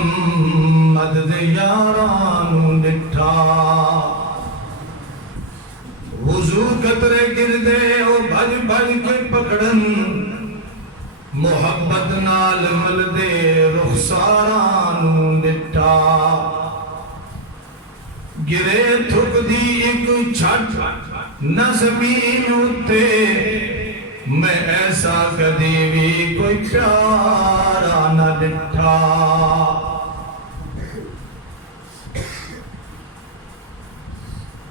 محمد دے یارانو نٹھا وضو قطرے گردے او بھج بھج کے پکڑن محبت نال ملدے رخسارانو نٹھا گرے تھک دی ایک چھٹ نہ زمین اتے میں ایسا کدی بھی کوئی پیارا نہ ڈٹھا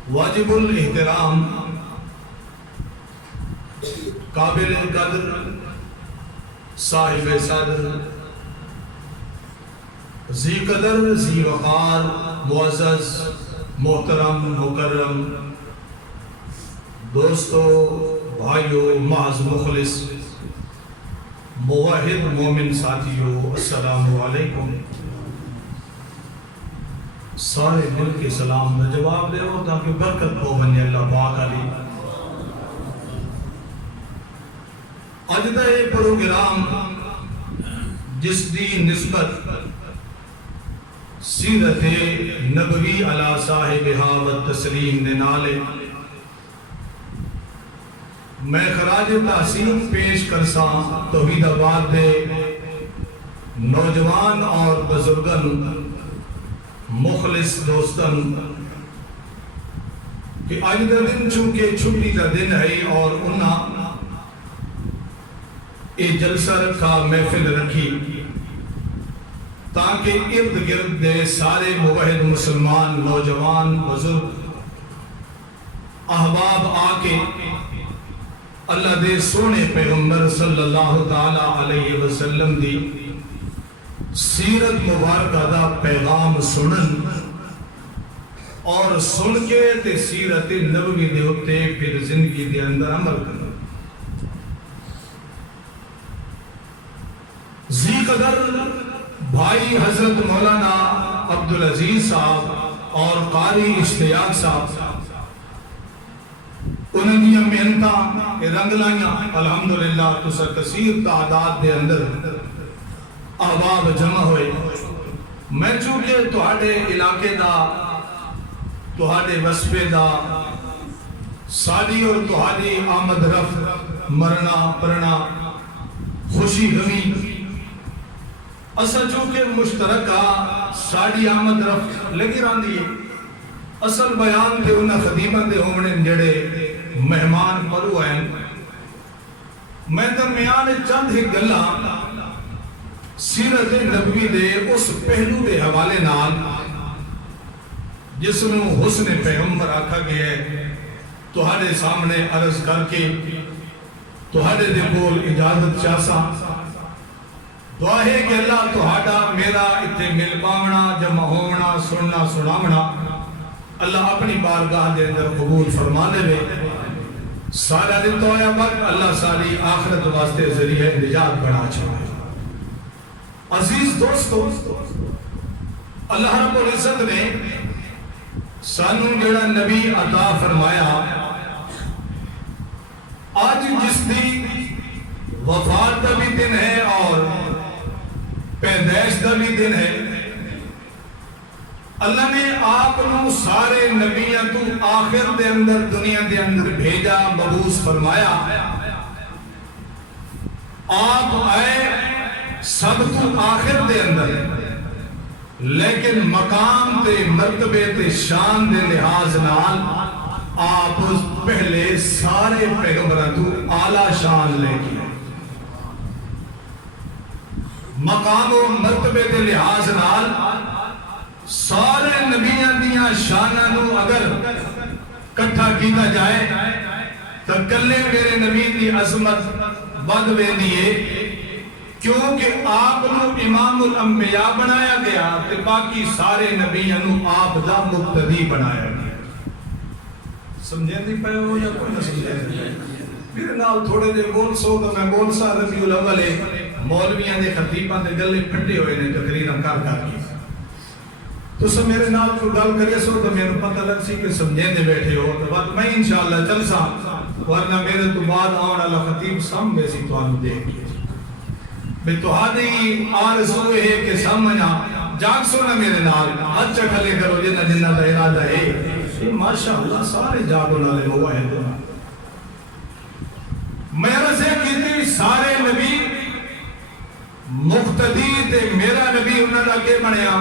واجب الاحترام قابل قدر صاحب صدر ذی قدر ذی وقار معزز محترم مکرم دوستو بھائیو محض مخلص موحد مومن ساتھیو السلام علیکم سارے مل کے سلام میں جواب دے ہو تاکہ برکت کو بنی اللہ پاک علی اجدہ پروگرام جس دی نسبت سیرت نبوی علی صاحبہا و تسلیم دے نالے میں خراج تحسین پیش کرسا توحید آباد دے نوجوان اور بزرگن مخلص دوستن کہ آج دا دن چونکہ چھٹی دا دن ہے اور انہاں ایک جلسہ رکھا محفل رکھی تاکہ ارد گرد دے سارے موحد مسلمان نوجوان بزرگ احباب آکے اللہ دے سونے پیغمبر صلی اللہ تعالی علیہ وسلم دی سیرت مبارکہ دا پیغام سنن اور سن کے تے سیرت نبوی دے ہوتے پھر زندگی دے اندر عمل کرنا ذی قدر بھائی حضرت مولانا عبدالعزیز صاحب اور قاری اشتیاق صاحب انہوں نے محنتاں رنگ لائیاں الحمدللہ تسا کثیر تعداد دے اندر احباب جمع ہوئے میں چونکہ تہاڈے علاقے دا تہاڈے وصفے دا ساڈی اور تہاڈی آمد رفت مرنا پرنا خوشی غمی اصل چونکہ مشترکہ ساڈی آمد رفت لگی راندی ہے اصل بیان تے انہاں خدیمہ دے ہونے جڑے مہمان پرو ہیں میں درمیان چند ہی گلہ سیرت نبوی دے اس پہلو دے حوالے نال جس نو حسن پیغمبر آکھا گیا ہے تہاڈے سامنے عرض کر کے تہاڈے دے کول اجازت چاہسا دعا ہے کہ اللہ تہاڈا میرا اتنے مل پاونا جمع ہونا سننا سنامنا اللہ اپنی بارگاہ دے اندر قبول فرما دے سارا دن تو آیا پر اللہ ساری آخرت واسطے ذریعہ نجات بنا چھوڑے عزیز دوستو اللہ رب العزت نے سانو جڑا نبی عطا فرمایا آج جس دی وفات دا بھی دن ہے اور پیدائش دا بھی دن ہے اللہ نے آپ نو سارے نبیوں تو آخر دے اندر دنیا دے اندر بھیجا مبعوث فرمایا آپ آئے سب تو آخر دے اندر لیکن مقام تے مرتبے تے شان دے لحاظ نال آپ پہلے سارے پیغمبروں تو اعلیٰ شان لے کے مقام و مرتبے دے لحاظ نال سارے نبیوں دیاں شاناں نو اگر کٹھا کیتا جائے تو کلے میرے نبی دی عظمت بد ویندی ہے کیونکہ آپ نو امام الانبیاء بنایا گیا تے باقی سارے نبیوں نو آپ دا مقتدی بنایا گیا سمجھیں دی پہ ہو یا کوئی نہ سمجھیں میرے نال تھوڑے دے بول سو تو میں بول سا ربیع الاول مولویاں دے خطیباں دے گلے پھٹے ہوئے نے تقریراں کر کی تو سب میرے نال کو گل کریے سو تو میرے پتہ لگ سی کہ سمجھیں دے بیٹھے ہو تو بات میں انشاءاللہ چل سا ورنہ میرے تو بعد آن اللہ خطیب سامنے سی تو آنو دیکھ کے بے تو آدھی آرزو ہے کہ سمجھا جاگ سونا میرے نال ہاتھ چکھلے کرو جنہ جنہ دا ارادہ ہے یہ ماشاءاللہ سارے جاگو نالے موحد میرا سے کیتی سارے نبی مقتدی تے میرا نبی انہاں دا کے بنیا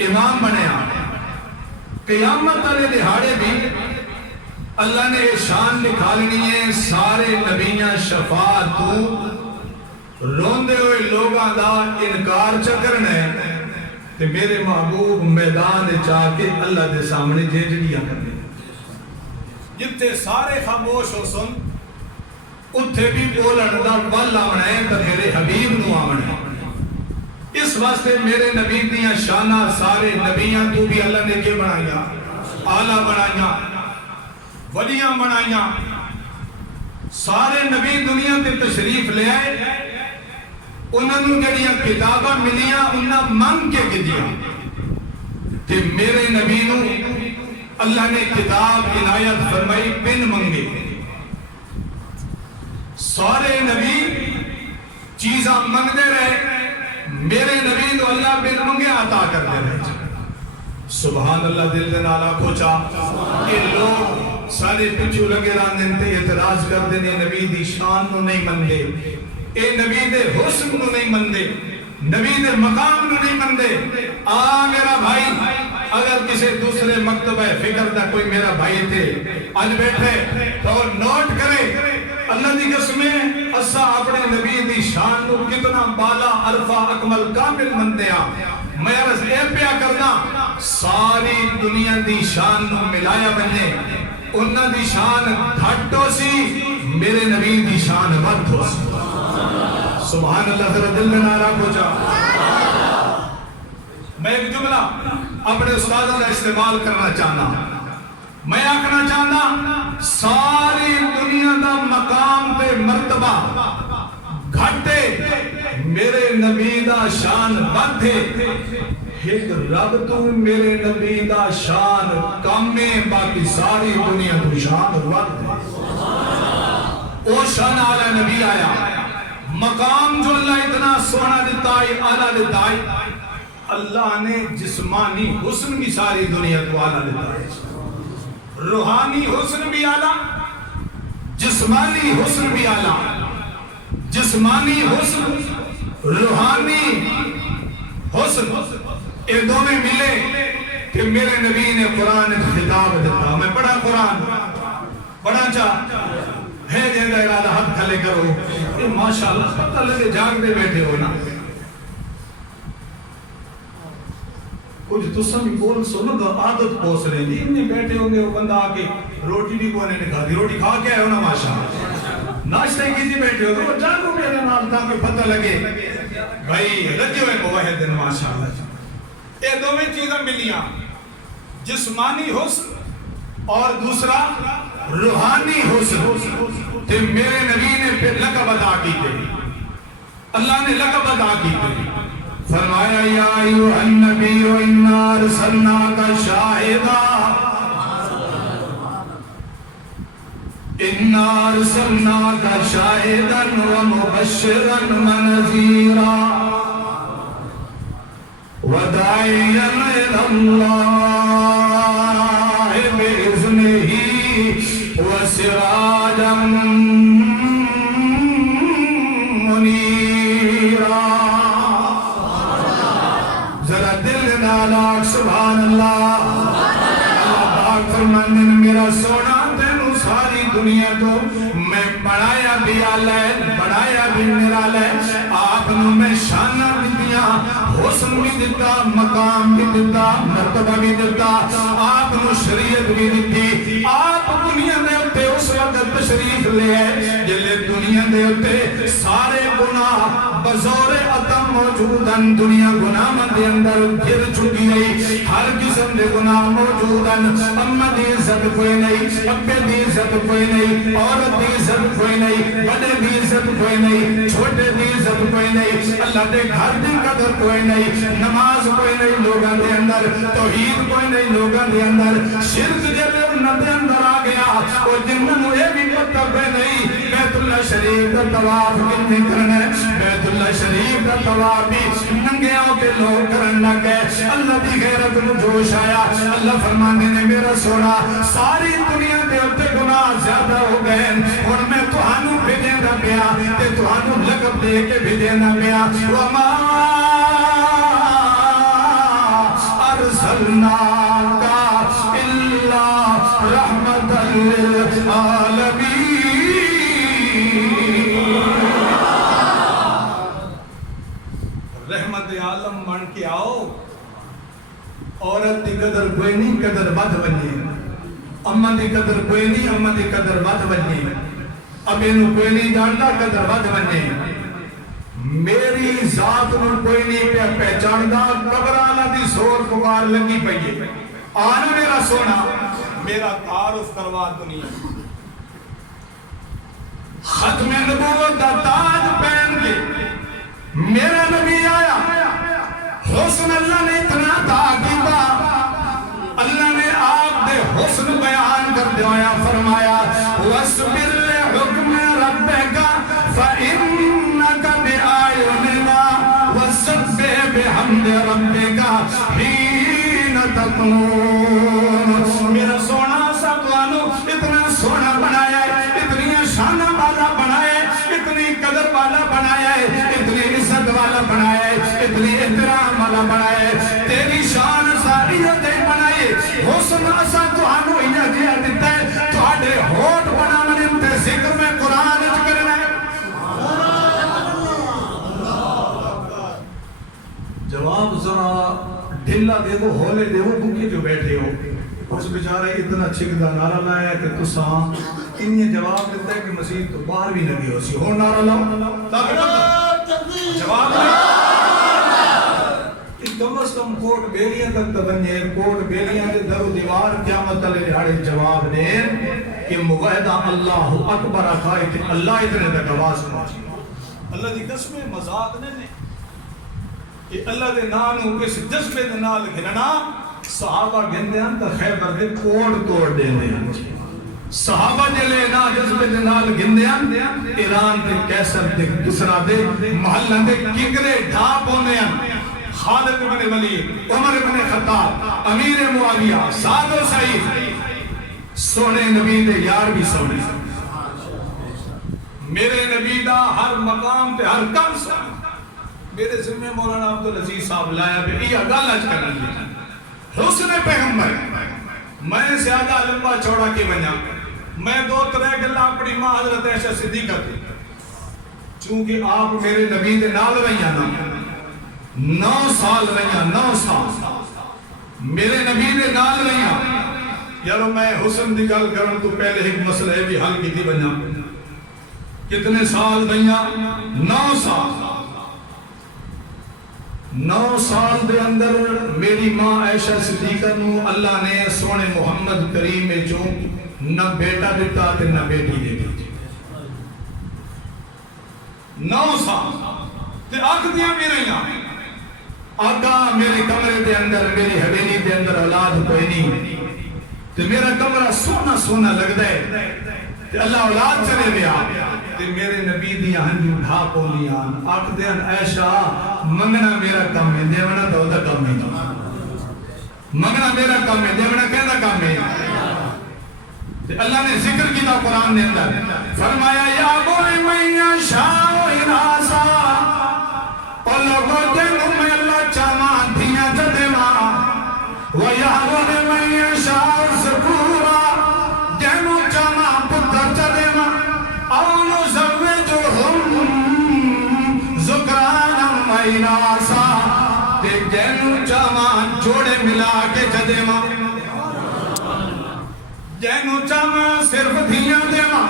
امام بنیا قیامت والے دہاڑے بھی اللہ نے شان نکالنی ہے سارے نبیاں شفاعت تو روندے ہوئے لوگاں دا انکار چکرن ہے کہ میرے محبوب میدان چاہ کے اللہ دے سامنے جیجڑیاں کرنے جتے سارے خاموش ہو سن اتھے بھی بولن دا بل آمنا ہے تو میرے حبیب نو آمنا ہے اس واسطے میرے نبی دیاں شانہ سارے نبیاں تو بھی اللہ نے کے بنایا آلہ بنایا ولیاں بنایا سارے نبی دنیا تے تشریف لے آئے انہوں نے جڑیاں کتاباں ملیاں انہاں منگ کے گدیاں کہ میرے نبی نو اللہ نے کتاب عنایت فرمائی بن منگے سارے نبی چیزاں منگ دے رہے میرے نبی نو اللہ بن منگے عطا کر دے رہے سبحان اللہ دل دے نالا کھوچا کہ لوگ سارے پچھو لگے راندن تے اعتراض کر دینے نبی دی شان نو نہیں مندے اے نبی دے حسن نو نہیں مندے نبی دے مقام نو نہیں مندے میرا بھائی اگر کسی دوسرے مکتبہ فکر دا کوئی میرا بھائی تھے آج بیٹھے تو نوٹ کرے اللہ دی قسمیں اسا اپنے نبی دی شان نو کتنا بالا عرفہ اکمل کامل مندیا میں عرض اے پیا کرنا ساری دنیا دی شان نو ملایا بننے انہاں دی شان گھٹو سی میرے نبی دی شان بد ہو سی سبحان اللہ ذرا دل میں نعرہ کو جا میں ایک جملہ اپنے استادوں کا استعمال کرنا چاہنا میں آکھنا چاہنا ساری دنیا دا مقام تے مرتبہ گھٹے میرے نبی دا شان بد ہے ایک رب تو میرے نبی دا شان کم ہے باقی ساری دنیا تو شان بد ہے او شان آلہ نبی آیا مقام جو اللہ اتنا سونا دیتا ہے آلہ دیتا ہے اللہ نے جسمانی حسن بھی ساری دنیا کو آلہ دیتا ہے روحانی حسن بھی آلہ جسمانی حسن بھی آلہ جسمانی حسن روحانی حسن اے دونوں ملے کہ میرے نبی نے قرآن خطاب دیتا میں پڑھا قرآن پڑھا چاہ ہے جیندہ ارادہ حد کھلے کرو یہ ماشاءاللہ پتہ لگے جاگ دے بیٹھے ہو نا کچھ تسم بول سنو تو عادت پوس رہے ہیں انہیں بیٹھے ہوں گے وہ بندہ آکے روٹی بھی کونے نے کھا دی روٹی کھا کے آئے ہو نا ماشاءاللہ ناشتہ کسی بیٹھے ہو تو جانو میرے نام تھا کہ پتہ لگے بھائی رجیو ہے موحد دن ماشاءاللہ یہ دو میں چیزیں ملیاں جسمانی حسن اور دوسرا روحانی حسن تے میرے نبی نے پھر لقب ادا کی تھی اللہ نے لقب ادا کی تھی فرمایا یا ایوہ النبی انا ارسلناک شاہدا انا ارسلناک شاہدا ومبشرا ونذیرا وداعیا الی اللہ بإذنہ وسراجا منیرا ذرا دل نالاک سبحان اللہ اللہ پاک فرماندے میرا سونا تینوں ساری دنیا تو میں بڑھایا بھی آلہ ہے بڑھایا بھی نرالہ ہے آپ نو میں شانہ بھی دیا حسن بھی دیتا مقام بھی دیتا مرتبہ بھی دیتا آپ نو شریعت بھی دیتی آپ دنیا دے ہوتے اس وقت تشریف لے ہے جلے دنیا دے ہوتے سارے گناہ بزور عدم موجودن دنیا گناہ مندے اندر گر چکی ہے ہر قسم دے گناہ موجودن امہ دی عزت کوئی نہیں ابے دی عزت کوئی نہیں عورت دی عزت کوئی نہیں بڑے دی عزت کوئی نہیں چھوٹے دی عزت کوئی نہیں اللہ دے گھر دی قدر کوئی نہیں نماز کوئی نہیں لوگاں دے اندر توحید کوئی نہیں لوگاں دے اندر شرک جلے انہ دے اندر آ گیا وہ جنہوں یہ بھی پتہ پہ نہیں بیت اللہ شریف کا طواف کتنے کرنا ہے، بیت اللہ شریف کا طواف بھی ننگیاں کے لوگ کرن لگ گئے۔ اللہ دی غیرت میں جوش آیا، اللہ فرمانے نے میرا سونا ساری دنیا دے اتے گناہ زیادہ ہو گئے، اور میں تہانوں بھی دینا پیا تے تہانوں لقب دے کے بھی دینا پیا، وما ارسلناک الا رحمت للعالمین۔ رحمت عالم بن کے آؤ، عورت دی قدر کوئی نہیں، قدر ود بنی، اما دی قدر کوئی نہیں، اما دی قدر ود بنی، اب انہوں کوئی نہیں جانتا، قدر ود بنی، میری ذات میں کوئی نہیں پہ پہچاندہ، قبرانہ دی سور پکار لگی پئیے، آنا میرا سونا میرا تعارف کروا دنیا، ختم نبوت دا تاج پہن کے میرا نبی آیا، حسن اللہ نے اتنا عطا کیتا، اللہ نے آپ دے حسن بیان کر دیا، فرمایا وَاسْبِرْ لِحُکْمِ رَبِّکَ فَإِنَّكَ بِأَعْیُنِنَا وَسَبِّحْ بِحَمْدِ رَبِّکَ حِینَ تَقُومُ۔ میرا سونا سا توانو اتنا سونا بنایا ہے، اتنی شانہ والا بنایا ہے، اتنی قدر والا بنایا ہے، اتنی عزت والا بنایا ہے، اتنی احترام والا بنایا ہے، تیری شان ساری دے بنائے، حسن اسا توانو ہی دیا دیتا ہے، توڑے ہوٹ بنا منتے ذکر میں قرآن اچھ کرنا ہے۔ جواب ذرا ڈھلا دے دو، ہولے دے وہ بھوکے جو بیٹھے ہو، اس بیچارہ اتنا چھکدہ نعرہ لایا ہے کہ تو ساں انہیں جواب دیتا ہے کہ مسیح تو باہر بھی نبی ہو سی، اور نعرہ لاؤ جواب نہیں، کم از کم کوٹ بیلیاں تک تبنیے، کوٹ بیلیاں دے در و دیوار قیامت علیہ لہاڑے جواب دیں کہ موحدہ اللہ اکبر آخائے کہ اللہ اتنے تک آواز پہنچی، اللہ دی قسمیں مزاق نے کہ اللہ دے نانوں کس جذبے دے نال گھننا، صحابہ گھندے ہیں تا خیبر دے کوٹ توڑ دے ہیں، صحابہ جلے نا جذبے دے نال گھندے ہیں، ایران دے کیسر دے کسرا دے محلہ دے کنگرے ڈھاپ ہونے ہیں، خالد بن ولید، عمر بن خطاب، امیر معاویہ، سعد و سعید، سونے نبی دے یار بھی سونے، میرے نبی دا ہر مقام تے ہر کم سونے، میرے ذمہ مولانا عبدالعزیز صاحب لایا بے یہ گالج کرنے لیا، حسن پیغمبر، میں زیادہ لمبا چوڑا کی بنیا، میں دو طرح گلہ اپنی ماں حضرت عائشہ صدیقہ تھی، چونکہ آپ میرے نبی دے نال رہیاں نا، 9 سال رہیاں، 9 سال میرے نبی دے نال رہیاں، یارو میں حسن دی گل کرن تو پہلے ایک مسئلہ ہے بھی حل کی تھی بنیا، کتنے سال رہیاں؟ 9 سال، 9 سال دے اندر میری ماں عائشہ صدیقہ نو اللہ نے سونے محمد کریم میں جو نہ بیٹا دیتا تے نہ بیٹی دیتی، 9 سال تے آنکھ دیا میرے یہاں، آقا میرے کمرے دے اندر، میری حویلی دے اندر اولاد کوئی نہیں، تے میرا کمرہ سونا سونا لگ دے، تے اللہ اولاد چلے لیا، تے میرے نبی دیا ہنجو ڈھا پولیاں، آکھ دیاں عائشہ منگنا میرا کام ہے، دیونا تو دا کام ہے، منگنا میرا کام ہے، دیونا کہنا کام ہے، تے اللہ نے ذکر کیتا قرآن نے اندر، فرمایا یا بوئی میں شاہ اناسا، اور لوگوں دنوں میں اللہ چامان دیا جدے ماں، وَيَعْوَنِ مَنْ يَشَاءُ ذُكُورًا جنوں چامان پتر جدے ماں، أَوْ نُزَوِّجُهُمْ ذُكْرَانًا وَإِنَاثًا تے جنوں چامان جوڑے ملا کے جدے ماں، جنوں چامان صرف دھیاں دے ماں،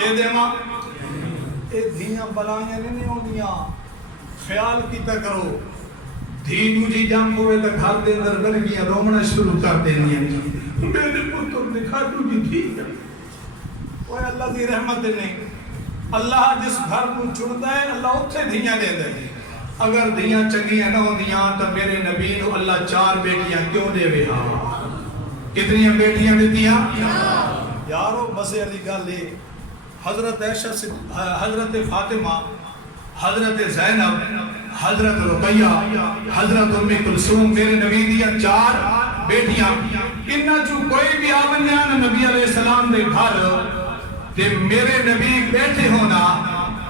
یہ دے ماں، اے دھیاں بلائیں نہیں ہوندیاں، خیال کیتا کرو، دھینو جی جام ہوئے تا گھر دے اندر ورگیاں رومنا شروع کر دینی ہیں، میرے پتر دکھا تو جی تھی، وہ اللہ دی رحمت نہیں، اللہ جس گھر کو چھڑتا ہے اللہ اتھے دھیاں دے دے، اگر دھیاں چنگیاں نہ ہوں دیاں تو میرے نبی نو اللہ 4 بیٹیاں کیوں دے وے ہاں، کتنی بیٹیاں دیتی ہیں؟ یارو مزے علی گل ہے، حضرت عائشہ سے حضرت فاطمہ، حضرت زینب، حضرت رقیہ، حضرت ام کلثوم، میرے نبی دیا 4 بیٹیاں، انہاں چوں کوئی بھی آونیاں نبی علیہ السلام دے گھر تے میرے نبی بیٹھے ہونا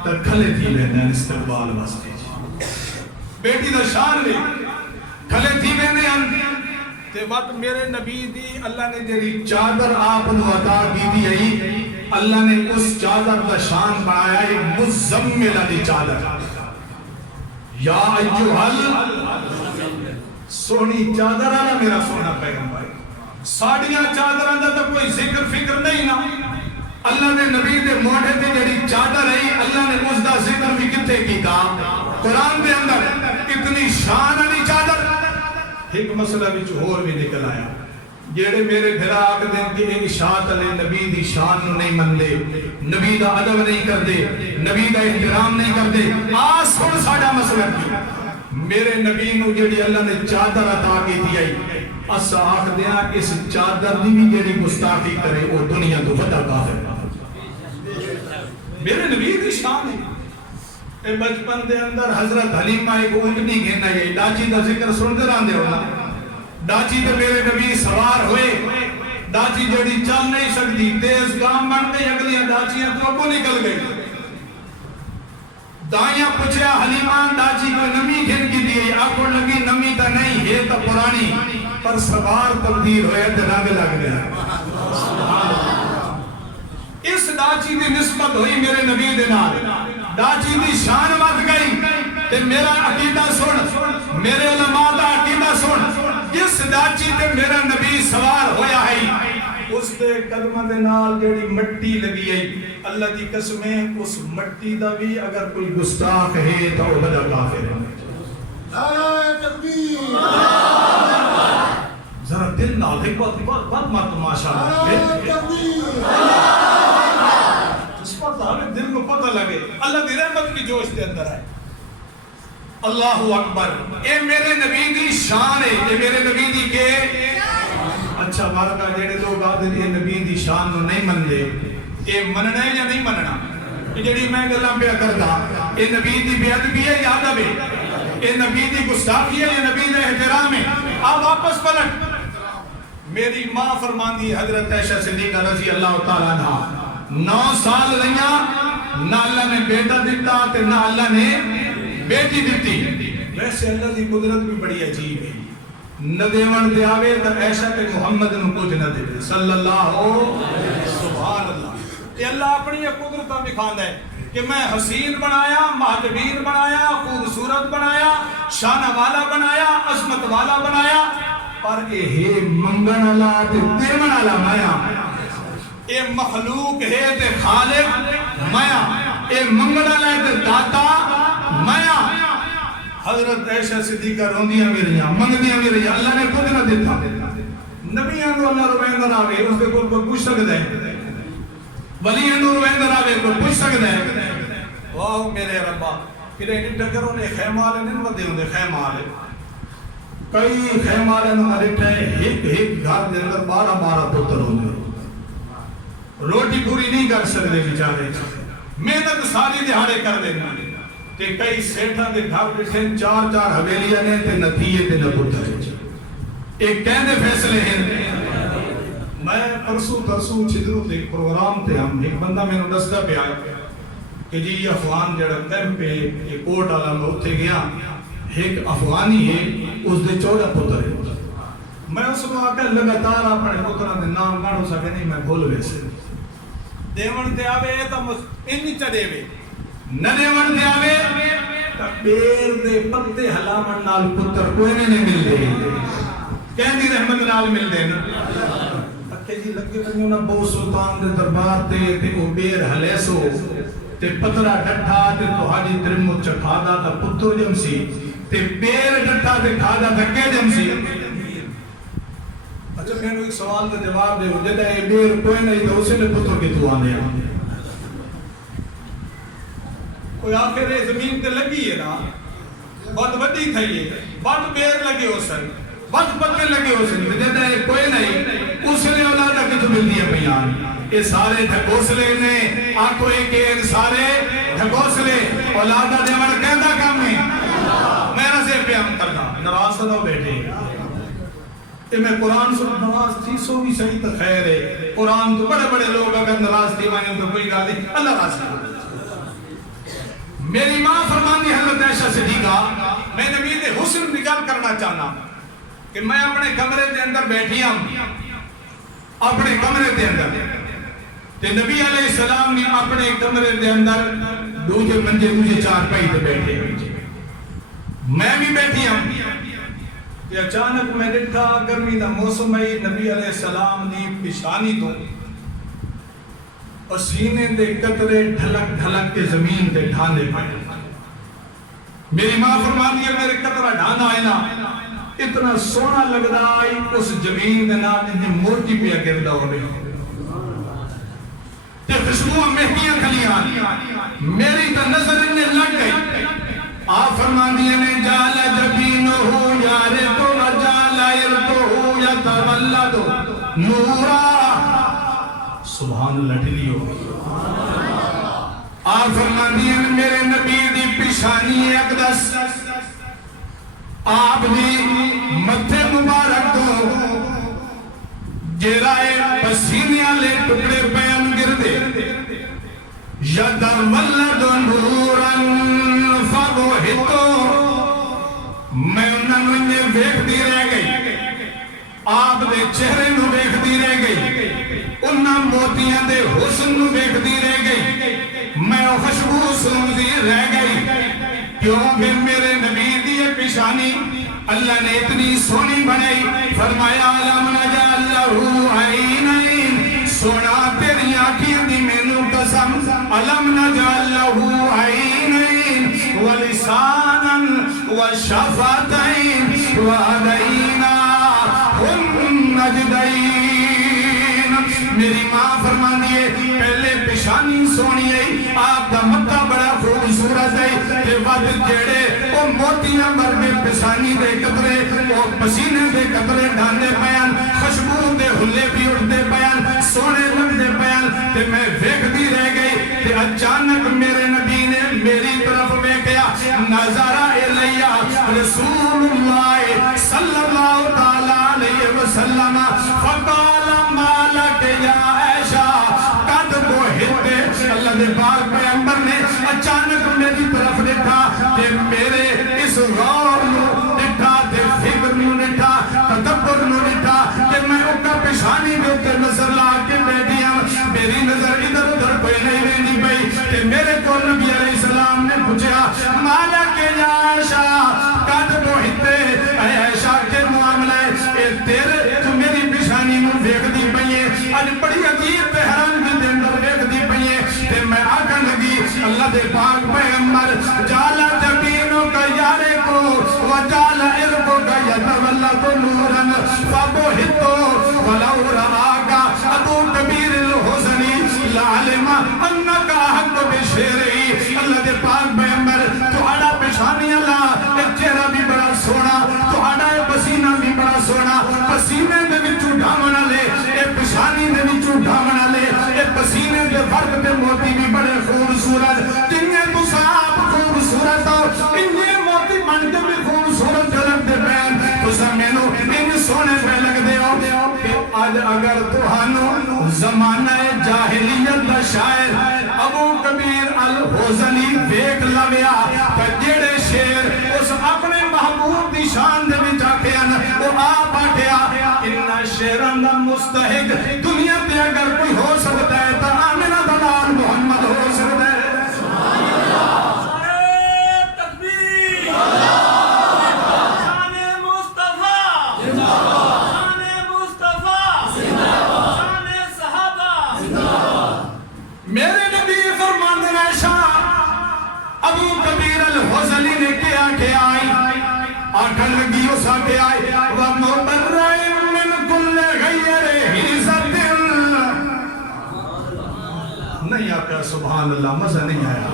تو کھلے تھی ویندے استقبال واسطے، بیٹی دا شان لے کھلے تھی ویندے تے وقت میرے نبی دی اللہ نے جڑی چادر آپ نو عطا کیتی ہے، اللہ نے اس چادر کا شان بنایا ہے مزمل علی چادر، یا ایوہل سونی چادر آنا میرا سونا پیغمبر، ساڑیاں چادر آنا تو کوئی ذکر فکر نہیں نا، اللہ نے نبی دے موڑے تے جڑی چادر ہے اللہ نے اس دا ذکر بھی کتے کیتا قرآن دے اندر، اتنی شان علی چادر۔ ایک مسئلہ بھی اور بھی نکل آیا، جیڑے میرے بھرا آکھ دیں کہ اشاعت علیہ نبی دی شان نو نہیں مندے، نبی دا ادب نہیں کردے، نبی دا احترام نہیں کردے، آس سن ساڑا مسئلہ کی میرے نبی نو جیڑی اللہ نے چادر عطا کی دیائی، اس آکھ دیا اس چادر دی بھی جیڑی گستاخی کرے وہ دنیا تو بڑا کافر، میرے نبی دی شان ہے۔ اے بچپن دے اندر حضرت حلیمہ ایک اونٹنی گھننا ہے، ڈاچی دا ذکر سن دے رہاں دے ہونا، ڈاچی تے میرے نبی سوار ہوئے، ڈاچی جڑی چل نہیں سکتی، تیز گام بن گئی، اگلیاں ڈاچیاں تو ابو نکل گئی، دائیاں پوچھیا حلیمہ ڈاچی کو نمی گھن کی دیئے، آکھو لگی نمی تا نہیں ہے تا پرانی، پر سوار تبدیل ہوئے تے رنگ لگ گیا، اس ڈاچی دی نسبت ہوئی میرے نبی دے نال، ڈاچی دی شان مت گئی، تے میرا عقیدہ سن، میرے علماء دا عقیدہ سن، جس ڈاچی تے میرا نبی سوار ہویا ہے اس دے قدمہ دے نال جڑی مٹی لگی ہے، اللہ دی قسمیں اس مٹی دا بھی اگر کوئی گستاخ ہے تو وہ بڑا کافر ہے۔ نعرہ تکبیر، ذرا دل نال ایک بات مات ماشاءاللہ، نعرہ تکبیر، اس پر ہمیں دل کو پتہ لگے اللہ دی رحمت کی جوش دے اندر ہے۔ اللہ اکبر، اے میرے نبی دی شان ہے، اے میرے نبی دی کے اچھا بارکہ جیڑے لوگ آدھے اے نبی دی شان نو نہیں من دے، اے مننا ہے یا نہیں مننا، اے جڑی میں گلاں پہ کردا، اے نبی دی بے ادبی ہے یا ادب ہے، اے نبی دی گستاخی ہے یا نبی دا احترام ہے۔ آپ واپس پلٹ، میری ماں فرماندی حضرت عائشہ صدیقہ رضی اللہ تعالیٰ عنہ 9 سال رہیاں، نہ اللہ نے بیٹا دیتا تے نہ اللہ نے بیٹی دیتی، ویسے اللہ دی قدرت بھی بڑی عجیب ہے، نہ دیون دے آوے تا عائشہ تے محمد نو کچھ نہ دے صلی اللہ سبحان اللہ۔ یہ اللہ اپنی قدرتہ دکھاندا ہے کہ میں حسین بنایا، محجبین بنایا، خوبصورت بنایا، شانہ والا بنایا، عظمت والا بنایا، پر اے منگن اللہ تے دیون اللہ مایا، اے مخلوق ہے تے خالق مایا، اے منگن اللہ تے داتا مایا۔ حضرت عائشہ صدیقہ روندیاں بھی رہیاں، منگدیاں بھی رہیاں، اللہ نے خود نہ دیتا، نبیاں نو اللہ رویندہ آوے اس کے کوئی پوچھ سکتا ہے، ولیاں نو رویندہ آوے کوئی پوچھ سکتا ہے، واہ میرے ربا، پھر ایک ٹکروں نے خیمالے نہیں ودے ہوندے، خیمالے کئی خیمالے نو مریٹھا ہے، ایک گھر دے اندر 12 پتر ہوندے، روٹی پوری نہیں کر سکتے بیچارے، محنت ساری دہاڑے کر دینا، تے کئی سیٹھاں دے گھر بیٹھے 4 حویلیاں نے تے نتیجے تے نہ پتر ہے، ایک کہندے فیصلے ہیں۔ میں پرسوں چھدروں تے پروگرام تے ہم ایک بندہ میں نے دستا پہ آیا کہ جی یہ افغان جڑا کیمپ پہ یہ کوٹ والا میں اتھے گیا، ایک افغانی ہے اس دے 14 پتر ہے، میں اس کو آ کے لگاتار اپنے پتراں دے نام گاڑو سکے نہیں میں بھول ویسے دیون تے آوے تا انہی چڑے وے نہ دیون تے آوے تا پیر دے پتے ہلاون نال پتر کوئی نہیں ملدے، کہندی رحمت نال ملدے اکھے جی لگے ونجو نا بہو سلطان دے دربار تے او بیر ہلے سو تے پترا ڈٹھا تے تہاڈی درمت چکھادا تا پتر جم سی تے بیر ڈٹھا تے کھادا تے کہ جم سی۔ اچھا میں نے ایک سوال کا جواب دے جدا اے بیر کوئی نہیں تو اسے نے پتر کے تو آنے کوئی آخر زمین تے لگی ہے نا، بہت بڑی تھئی ہے، بہت بیر لگے ہو سن، بہت پکے لگے ہو سن، جدا اے کوئی نہیں اس نے اولادہ کتو ملتی ہے بیان، یہ سارے ڈھکوسلے نے آکو ایک سارے ڈھکوسلے اولادہ دیوڑ کہندہ کام نہیں میرا سے پیام کرنا نراز نہ بیٹھے کہ میں قرآن سے نراز تھی سو بھی صحیح تو خیر ہے قرآن تو بڑے بڑے لوگ اگر نراز تھی مانے تو کوئی گا دی اللہ راز کی میری ماں فرمانی حضرت عائشہ صدیقہ میں نبی دے حسن نگل کرنا چاہنا کہ میں اپنے کمرے دے اندر بیٹھی ہوں اپنے کمرے دے اندر تے نبی علیہ السلام نے اپنے کمرے دے اندر دوجے منجے مجھے چار پائی دے بیٹھے میں بھی بیٹھی ہوں کہ اچانک میں ڈٹھا گرمی دا موسم ہے نبی علیہ السلام نے پیشانی تو پسینے دے قطرے ڈھلک ڈھلک کے زمین دے ڈھاندے پائے میری ماں فرماتی ہے میرے قطرہ ڈھانا آئے نا اتنا سونا لگ رہا ہے اس زمین دے نال انہیں مورتی پہ گردہ ہو رہی تے خوشبو مہدیاں کھلیاں میری تا نظر انہیں لگ گئی آپ فرماتی ہے جال جبینہو یارتو وجال ارتو یتولدو نورا سبحان اللہ ٹھلیو آپ فرماتی ہیں میرے نبی دی پیشانی اقدس آپ دی متھے مبارک تو جرائے پسینیاں لے ٹکڑے پین گردے یتولد نورا فبہتو میں انہوں نے ویکھ دی رہ گئی آپ دے چہرے نو ویکھ دی رہ گئی انہاں موتیاں دے حسن نو ویکھ دی رہ گئی میں خوشبو سن دی رہ گئی کیونکہ میرے نبی دی پیشانی اللہ نے اتنی سونی بنائی فرمایا علم نجعل لہو عینین سونا تیری آنکھیں دی مینو قسم علم نجعل لہو عینین ولسانا وشفتین وہدینا نجدین میری ماں فرمانی ہے پہلے پیشانی سونی ہے آپ کا مکہ بڑا خوبصورت ہے کہ وقت جڑے وہ موتیاں مرنے پیشانی دے قطرے وہ پسینے دے قطرے ڈھاندے پیان خوشبو دے ہلے بھی اٹھتے پیان سونے لگتے پیان کہ میں ویکھ دی رہ گئی کہ اچانک میرے نبی نے میری طرف ویکھیا نظرہ الیہ رسول اللہ صلی اللہ تعالیٰ علیہ وسلم فقال مالک یا عائشہ قد بہت اللہ دے پاک پیغمبر نے اچانک میری طرف دیکھا کہ میرے اس غور نو دیکھا تے فکر نو دیکھا تدبر نو دیکھا کہ میں اکا پیشانی دے اوپر نظر لا کے بیٹھی ہوں میری نظر ادھر ادھر کوئی نہیں رہنی پئی کہ میرے کو نبی علیہ السلام نے پوچھا مالک یا عائشہ قد بہت اے عائشہ کے معاملہ ہے تیرے تو میری پیشانی نو ویکھ دی پئی ہے اج بڑی عجیب تے حیرانگی دے اندر ویکھ دی پئی ہے تے میں آکھن لگی اللہ دے پاک پیغمبر جالا جبینوں کا یارے کو وجالا ارکو کا یتولد نورا فبہتو ولو رآکا ابو کبیر الحسنی لعلم انکا حق بشیرئی اللہ دے پاک پیغمبر تو آڑا پیشانی اللہ ایک چہرہ بھی بڑا سونا تو آڑا پسینہ بھی بڑا سونا پسینے دے وچوں ڈھاونا لے اے پشانی دے وچوں ڈھاونا لے اے پسینے دے فرق دے موتی بھی بڑے خوبصورت جنہیں مصاب خوبصورت انہیں موتی من کے بھی خوبصورت جلک دے پین تو سمینو ان سونے پہ لگ دے ہو کہ آج اگر توہانو زمانہ جاہلیت دا شاعر ابو کبیر الحسنی ویک لویا کہ جیڑے شیر اس اپنے محبوب دی شان دے بھی جاکے وہ آپ آٹھیا انہا شیران دا مستحق دنیا تے اگر کوئی ہو سکتا ہے تو آمینہ دلال محمد ہو سکتا ہے میرے نبی فرمان رائشہ ابو کبیر الحسنی نے کیا کہ آئی آکھن لگی اس آکے آئی وَمُبَرَّئِن مِّن كُلِّ غَيْرِ حِزَتٍ نہیں آکھا سبحان اللہ مزہ نہیں آیا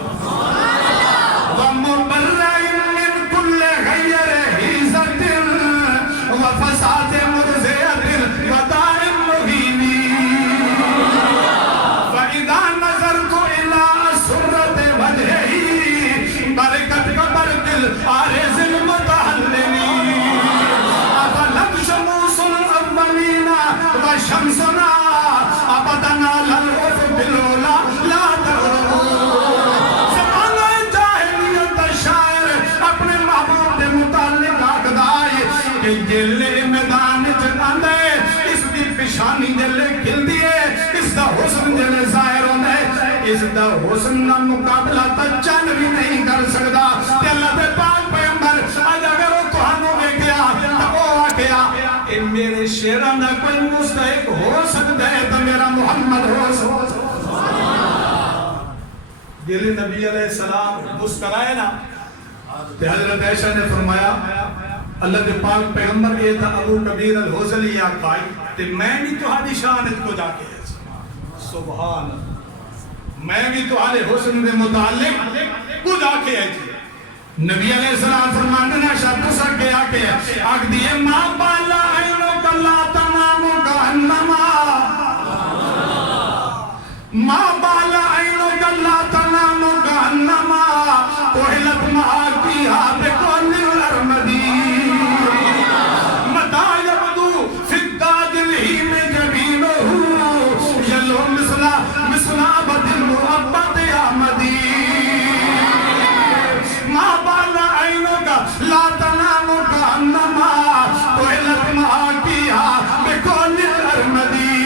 وَمُبَرَّئِن مِّن كُلِّ غَيْرِ حِزَتٍ وَفَسَاتِ مُرْزِيَةٍ وَدَائِم مُغِينِ کہ جلے میدان چلاندے اس دی پیشانی جلے کھل دیے اس دا حسن جلے ظاہر ہوندے اس دا حسن نہ مقابلہ تا چند بھی نہیں کر سکدا تے اللہ دے پاک پیغمبر اج اگر وہ تہانوں ویکھیا تے او آکھیا اے میرے شیراں دا کوئی مستحق ہو سکدا ہے تے میرا محمد ہو سکدا دل نبی علیہ السلام مسکرائے نا تے حضرت عائشہ نے فرمایا اللہ دے پاک پیغمبر یہ تھا ابو کبیر الحوزلی یا قائی تے میں بھی تہاڈی شان کو جا کے سبحان میں بھی تہاڈے حسن دے متعلق کو جا کے نبی علیہ السلام فرماندے نا شاہ سا کے آ کے آگ دیے ما بالا عینو کلا تمام کانما ما بالا عینو کلا تمام کانما وحلت معاقیہ بکون الارمدی متا یبدو فداد الہیم جبینو یلو مثلا بدل محبت آمدی ما بالا عینو کا لا تنام کانما وحلت معاقیہ بکون الارمدی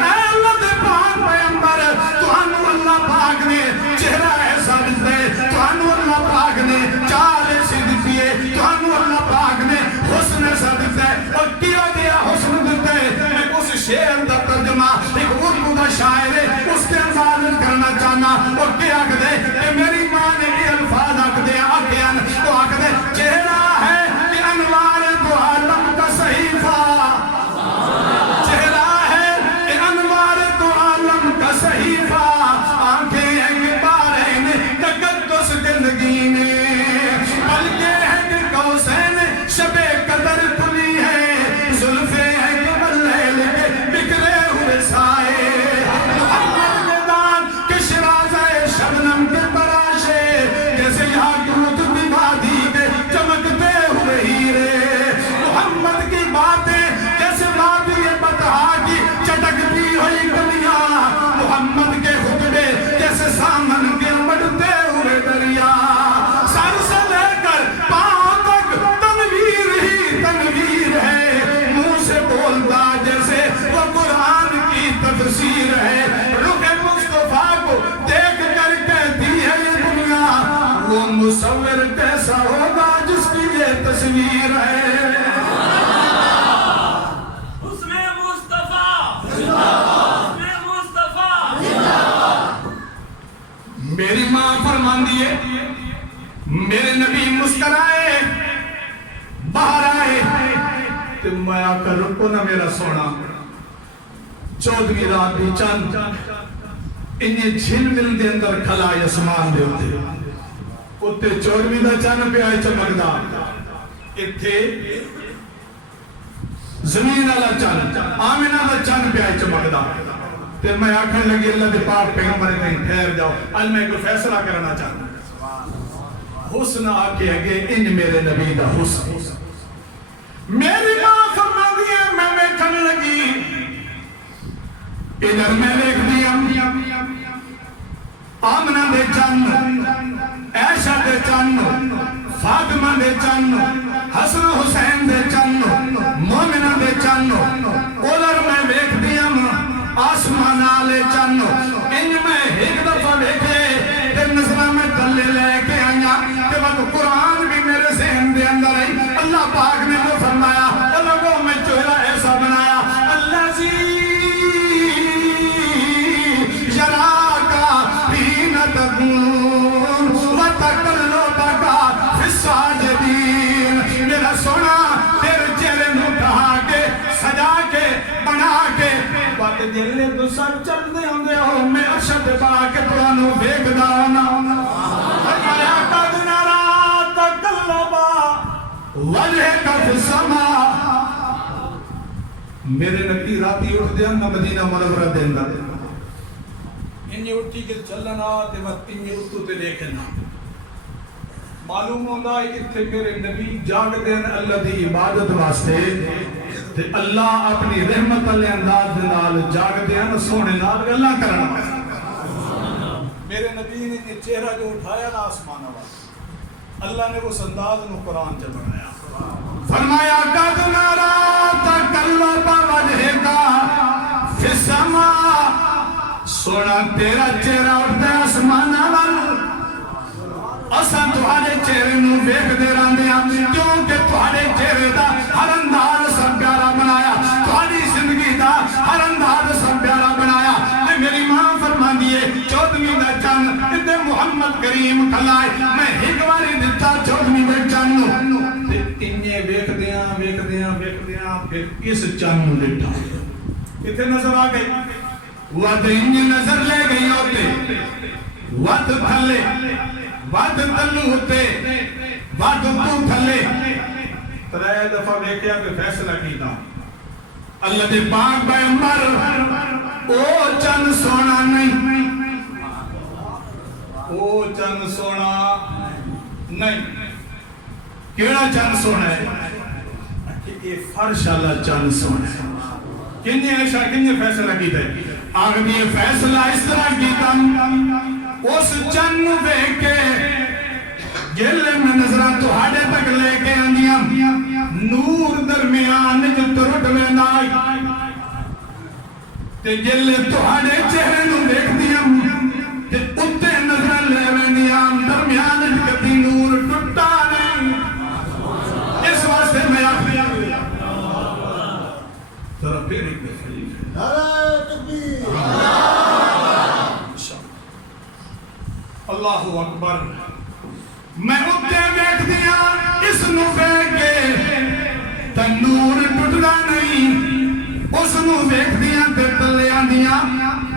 اے اللہ دے پاک پیغمبر تہانوں اللہ پاک نے چہرہ ایسا دتے تہانوں اللہ پاک نے چال ایسی دتی ہے تہانوں اللہ پاک نے حسن ایسا دتا ہے اور کیا گیا حسن دتا ہے میں اس شعر دا ترجمہ ایک اردو دا شاعر ہے اس کے انداز کرنا چاہنا اور کیا کہتے کہ میری ماں نے یہ الفاظ آکھدے آکھیان تو آکھدے چہرہ ہے کہ انوار دو عالم کا صحیفہ چہرہ ہے کہ انوار دو عالم کا صحیفہ آنکھیں ہیں کہ بارین تقدس زندگی میں بلکہ ہے کہ کوسین شب قدر کھلی ہے زلفیں ہیں کہ واللیل کے بکھرے ہوئے سائے محمد میدان کے شرازہ شبنم کے تراشے جیسے یاقوت کی وادی کے چمکتے ہوئے ہیرے محمد کی باتیں جیسے وادی بطحا کی چٹکتی ہوئی گلیاں محمد کے خطبے جیسے سامن کے بڑھتے ہوئے دریا سر سے لے کر پاؤں تک تنویر ہی تنویر ہے منہ سے بولتا جیسے وہ قرآن کی تفسیر ہے رخ مصطفیٰ کو دیکھ کر کہتی ہے یہ دنیا وہ مصور کیسا ہوگا جس کی یہ تصویر ہے میری ماں فرمان دیے میرے نبی مسکرائے باہر آئے تو میں آ کر رکو نا میرا سونا 14ویں رات بھی چند انہیں جھل مل دے اندر کھلا یسمان دے ہوتے 14ویں دا چند پہ آئے چمکدا اتھے زمین والا چند آمنہ دا چند پہ آئے چمکدا پھر میں آنکھیں لگی اللہ دے پاک پیغمبر نے ٹھہر جاؤ آج میں کوئی فیصلہ کرنا چاہتا ہوں حسن آکے اگے ان میرے نبی دا حسن میری ماں فرما دیئے میں بیٹھن لگی ادھر میں دیکھ دیا آمنہ دے چند عائشہ دے چند فاطمہ دے چند حسن حسین دے چند مومنہ دے چند ادھر میں دیکھ دیا آسمان آلے چند ان میں ایک دفعہ دیکھے تے نظرہ میں تلے لے کے آیا کہ وقت قرآن بھی میرے ذہن دے اندر ہے اللہ پاک نے تو فرمایا لوگوں میں چہرہ ایسا بنایا اللہ زی یراکا حین تقوم وتقلبکا فی الساجدین میرا سونا تیرے چہرے نو ڈھا کے سجا کے بنا کے بات دل تو سب چل دے ہوں دے ہو میں ارشد با کے پرانو بیگ دانا فرمایا قد نرا تقلبا وجہ کا فی السماء میرے نبی راتی اٹھ دیا نا مدینہ منورہ دیندہ انہیں اٹھی کے چلنا تے وقت انہیں اٹھو تے دیکھنا معلوم ہوندہ ہے کہ میرے نبی جاگ دین اللہ دی عبادت واسطے تے اللہ اپنی رحمت اللہ انداز نال جاگ دین سونے نال گلا کرنا میرے نبی نے چہرہ جو اٹھایا نا آسمان والا اللہ نے اس انداز نو قرآن چ بنایا فرمایا قد تیرا چہرہ اٹھتا آسماناں وال اساں تہاڈے چہرے نوں ویکھدے رہندے ہاں کیونکہ تہاڈے چہرے دا ہر انداز سب پیارا بنایا تہاڈی زندگی دا ہر انداز سب پیارا بنایا تے میری ماں فرماندی ہے 14ویں دا چن تے محمد کریم کھلائے میں ایک واری دتا 14ویں دے چن نوں تے اننے ویکھدیاں پھر اس چن نوں ڈٹھا کتے نظر آ گئی وقت انجی نظر لے گئی ہوتے وقت تھلے وقت تلو ہوتے وقت تو تھلے ترائے دفعہ بیکیا کہ فیصلہ کیتا اللہ دے پاک پیغمبر او چند سونا نہیں او چند سونا نہیں کیڑا چند سونا ہے کہ یہ فرش اللہ چند سونا ہے کنجے ایشا کنجے فیصلہ کیتا ہے آگے یہ فیصلہ اس طرح کیتا اس چند دیکھ کے گلے میں نظرہ تو ہاڑے تک لے کے آندیاں نور درمیان جو ترٹ میں نائی تے گلے تو ہاڑے چہرے نو دیکھ دیاں تے اتے نظرہ لے ویندیاں درمیان جو کبھی نور ٹوٹا نہیں اس واسطے میں آخری ذرا پھر ایک دفعہ نعرہ تکبیر اللہ اکبر میں اتے بیٹھ دیا اس نو بیٹھ کے تنور ٹوٹنا نہیں اس نو بیٹھ دیا تے تلیاں دیا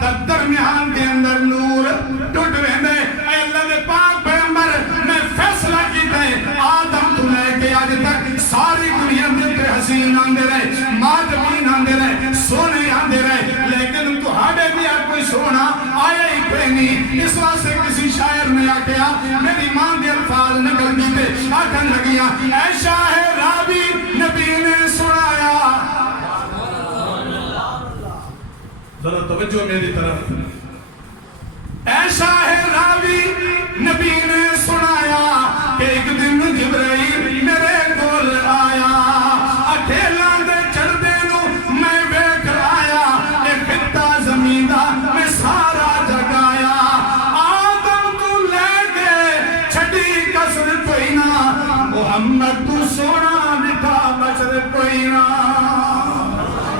تے درمیان کے اندر نور ٹوٹ ویندے اے اللہ دے پاک پیغمبر میں فیصلہ کیتا ہے آدم تو لے کے آج تک ساری دنیا میں تے حسین آندے رہے مادمین آندے رہے سونے آندے رہے لیکن تو ہاڑے بھی آپ کوئی سونا آیا ہی پہنی اس واسطے کسی شاعر نے آکیا میری ماں دے الفاظ نکل دیتے آکھن لگیاں اے شاہ راوی نبی نے سنایا ذرا توجہ میری طرف اے شاہ راوی نبی نے سنایا کہ ایک دن جبرائیل میرے کول آیا اکھیلا دے چڑھ دے نو میں بیٹھ آیا اے خطہ زمین دا میں سارا جگایا آدم تو لے کے چھڑی کسر کوئی نہ محمد تو سونا لکھا بچر کوئی نہ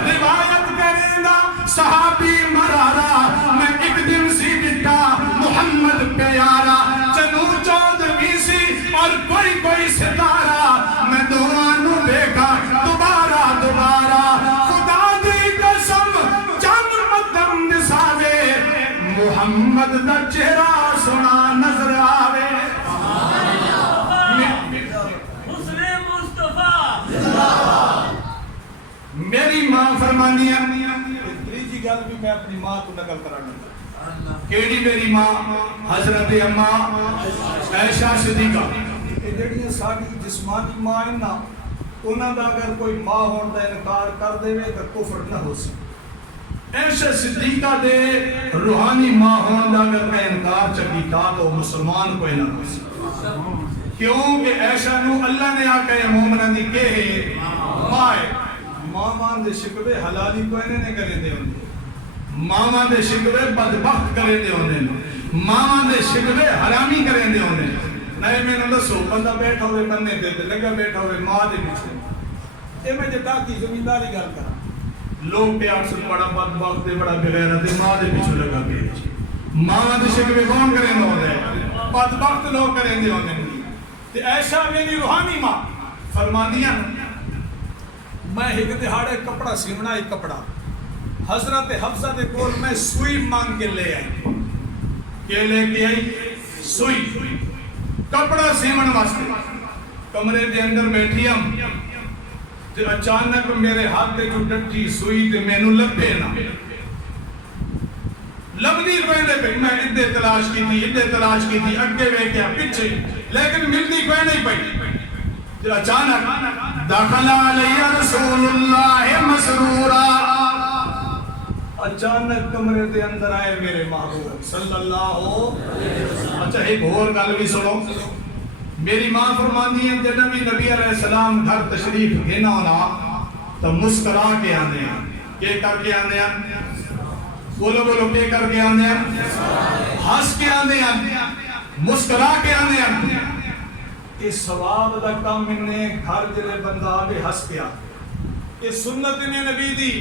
روایت کریں دا صحابی مرارا میں ایک دن سی ڈٹا محمد پیارا چنو 14ویں سی اور کوئی ستارہ میں دورانو دیکھا دوبارہ خدا دی قسم چند مدم نساوے محمد دا چہرہ سنا نظر آوے مسلم مصطفیٰ میری ماں فرمانی ہے تیجی گل بھی میں اپنی ماں کو نقل کرانا کیڑی میری ماں حضرت اماں عائشہ صدیقہ یہ جڑیاں ساری جسمانی ماں ہیں نا انہاں دا اگر کوئی ماں ہون دا انکار کر دے تو کفر نہ ہو سکے عائشہ صدیقہ دے روحانی ماں ہون دا اگر کوئی انکار چکی تھا تو مسلمان کوئی نہ ہو سکے کیونکہ عائشہ نو اللہ نے آقا مومنہ دی کہے ماں دے شکوے حلالی کوئی نہیں کرے دے ہوندے ماں دے شکوے بدبخت کرے دے ہوندے ماں دے شکوے حرامی کرے دے ہوندے نہیں میں نے دسو بندہ بیٹھا ہوئے بننے دے لگا بیٹھا ہوئے ماں دے پیچھے اے میں جتا کی زمینداری گل کرا لوگ پیار سے بڑا بدبخت دے بڑا بغیرت دے ماں دے پیچھے لگا کے ماں دے شکوے کون کرے دے ہوندے بدبخت لوگ کرے دے ہوندے تے عائشہ میری روحانی ماں فرماندیاں میں ایک دہاڑے کپڑا سیونا ایک کپڑا حضرت حفصہ دے کول میں سوئی مانگ کے لے آئی کہ لے کے آئی سوئی کپڑا سیون واسطے کمرے دے اندر بیٹھی ہم تے اچانک میرے ہاتھ تے جو ڈٹھی سوئی تے میں نو لبے نہ لبدی کوئی نہیں پہ میں ادھے تلاش کی تھی اگے وے کیا پیچھے لیکن ملتی کوئی نہیں پہ اچانک دخل علی رسول اللہ مسرورا اچانک کمرے دے اندر آئے میرے محبوب صلی اللہ اچھا ایک اور گل بھی سنو میری ماں فرماندی ہے جب نبی علیہ السلام گھر تشریف گھنا ہونا تو مسکرا کے آنے ہیں کہ کر کے آنے ہیں بولو بولو کے کر کے آنے ہیں، ہنس کے آنے ہیں، مسکرا کے آنے ہیں۔ اس ثواب دا کام انہیں گھر جلے بندہ آگے ہنس کے آنے، یہ سنت انہیں نبی دی،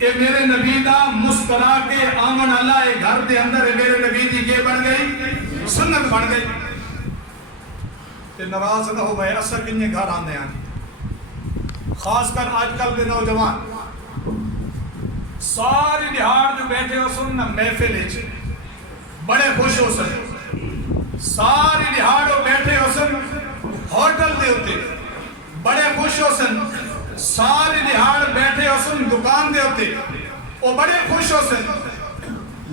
یہ میرے نبی دا مسکرا کے آمن اللہ اے گھر دے اندر میرے نبی دی کے بن گئی، سنت بن گئی۔ کہ ناراض نہ ہو بھائی اثر کننے گھر آنے آنے، خاص کر آج کل دے نوجوان ساری دہاڑ جو بیٹھے ہو سن محفل ہے بڑے خوش ہو سن، ساری دہاڑ جو بیٹھے ہو سن ہوٹل دے ہوتے بڑے خوش ہو سن، ساری دہاڑ بیٹھے ہو سن دکان دے ہوتے وہ بڑے خوش ہو سن،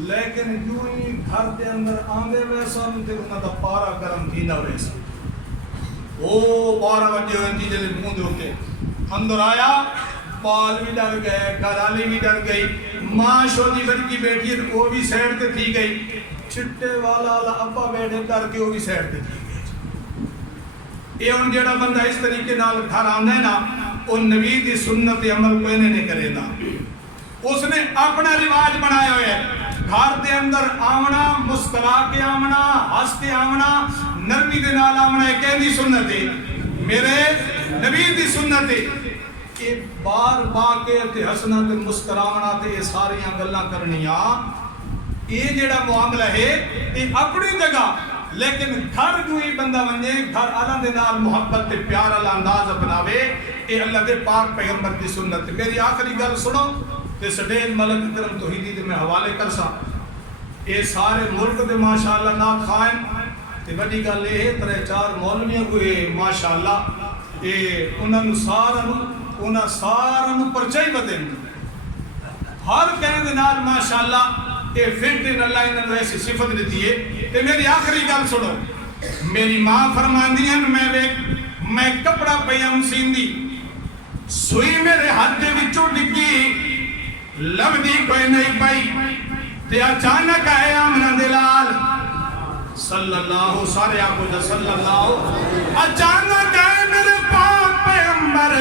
لیکن جو ہی گھر دے اندر آندے ہوئے سن تے انہاں دا پارا گرم تھیندا ہوئے سن، او 12 بجے ہوئے تھی جلے منہ دے ہوتے اندر آیا، بال بھی ڈر گئے، گھرالی بھی ڈر گئی، ماں شودی بڑکی بیٹھی ہے وہ بھی سیڈ تے تھی گئی، چھٹے والا ابا بیٹھے کر کے وہ بھی سیڈ تے تھی گئی۔ یہ ان جیڑا بندہ اس طریقے نال گھر آندے نا وہ نبی دی سنت عمل کوئی نہیں کرے نا، اس نے اپنا رواج بنائے ہوئے گھر دے اندر آمنا، مسکرا کے آمنا، ہنس کے آمنا، نرمی دے نال آمنا، ایک کہنی سنت ہے میرے نبی دی سنت ہے کہ بار بار کے تے ہسنا تے مسکرانا تے یہ ساریاں گلاں کرنیاں، یہ جڑا معاملہ ہے یہ اپنی جگہ، لیکن گھر جو ہی بندہ بنے گھر اللہ دے نال محبت تے پیار اللہ انداز اپناوے، یہ اللہ دے پاک پیغمبر دی سنت ہے۔ میری آخری گل سنو تے سٹیج ملک اکرم توحیدی دے میں حوالے کرسا، یہ سارے ملک دے ماشاءاللہ نات خائن تے بڑی گل یہ 3-4 مولویاں کو ماشاءاللہ یہ انہاں سارا پرچائی بدن ہر کہیں دے نال ماشاءاللہ یہ فٹ ان اللہ انہاں نے ایسی صفت دیتی ہے۔ تے میری آخری گل سنو، میری ماں فرماندی ہیں میں کپڑا پیام سیندی، سوئی میرے ہاتھ دے وچوں ڈگی، لبدی کوئی نہیں پئی، تے اچانک آئے آمنہ دلال صلی اللہ، سارے آنکھوں جا صلی اللہ، اچانک آئے میرے پاک پیغمبر،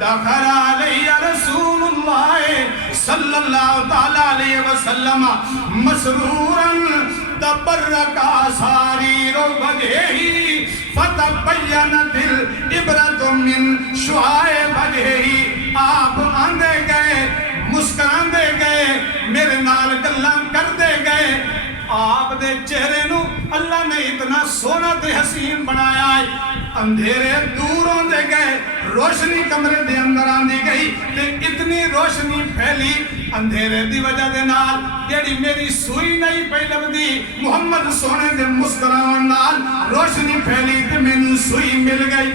دخل علیہ رسول اللہ صلی اللہ تعالیٰ علیہ وسلم مسرورا تبرکا ساریر وجہی فتبینت العبرت من شعائے وجہی، آپ آندے گئے مسکراندے گئے میرے نال گلاں کردے گئے، آپ دے چہرے نو اللہ نے اتنا سونا تے حسین بنایا ہے، اندھیرے دور ہوندے گئے، روشنی کمرے دے اندر آندی گئی تے اتنی روشنی پھیلی اندھیرے دی وجہ دے نال جیڑی میری سوئی نہیں پئی لبدی، محمد سونے دے مسکراون نال روشنی پھیلی تے مینوں سوئی مل گئی۔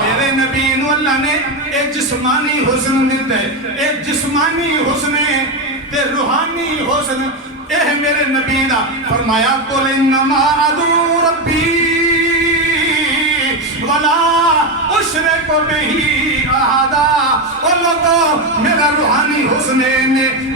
میرے نبی نو اللہ نے ایک جسمانی حسن دیتا ہے، ایک جسمانی حسن تے روحانی حسن، اے میرے نبی دا فرمایا قل انما ادعو ربی ولا اشرک بہ احدا، او لوگو میرا روحانی حسن ہے،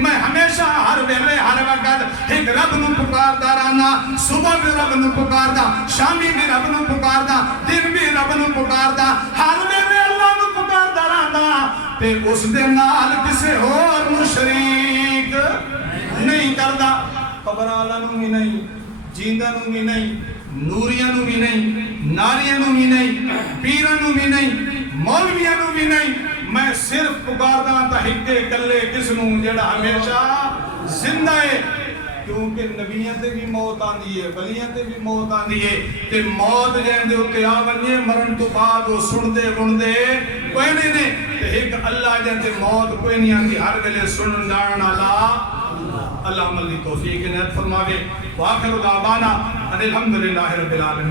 میں ہمیشہ ہر ویلے ہر وقت ایک رب نو پکاردا رہنا، صبح بھی رب نو پکاردا، شامی بھی رب نو پکاردا، دن بھی رب نو پکاردا، ہر ویلے اللہ نو پکاردا رہنا تے اس دے نال کسے اور نو شریک نہیں کردا، قبر آلہ نو بھی نہیں، جیندہ نو بھی نہیں، نوریاں نو بھی نہیں، ناریاں نو بھی نہیں، پیرہ نو بھی نہیں، مولویاں نو بھی نہیں، میں صرف پکاردا تا ہکے کلے کس نو جڑا ہمیشہ زندہ ہے، کیونکہ نبیاں تے بھی موت آندی ہے، ولیاں تے بھی موت آندی ہے، تے موت جہاں دے ہوتے آونیے مرن تو بعد وہ سن دے کوئی نہیں، تے ایک اللہ جہاں تے موت کوئی نہیں آندی، ہر گلے سن جان اللہ عمل دی توفیق عنایت فرماوے، وآخر دعوانا ان الحمدللہ رب العالمین۔